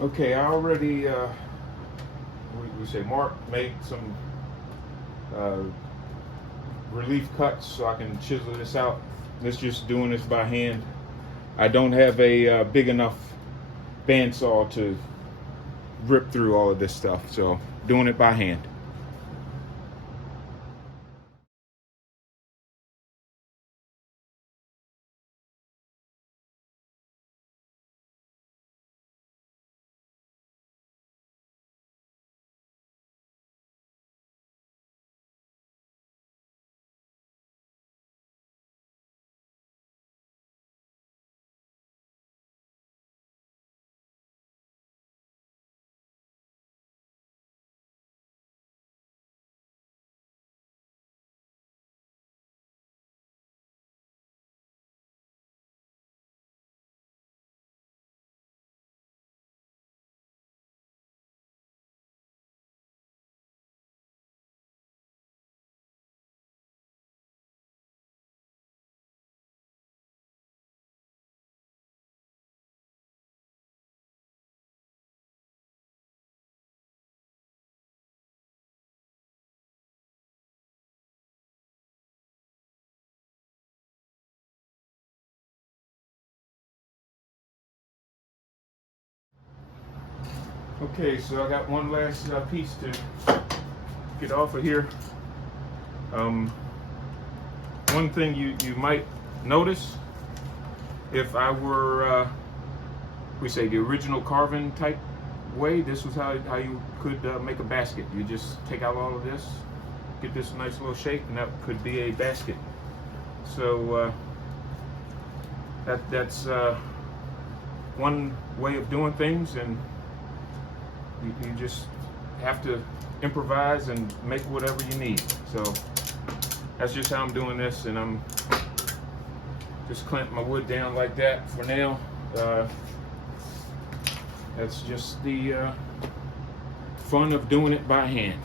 Okay, I already we say made some uh, relief cuts so I can chisel this out. Let's just doing this by hand. I don't have a big enough bandsaw to rip through all of this stuff, so doing it by hand. Okay, so I got one last piece to get off of here. One thing you might notice, if I were, we say the original carving type way, this was how you could make a basket. You just take out all of this, get this nice little shape, and that could be a basket. So that's one way of doing things, and you just have to improvise and make whatever you need. So that's just how I'm doing this, and I'm just clamp my wood down like that for now. That's just the fun of doing it by hand.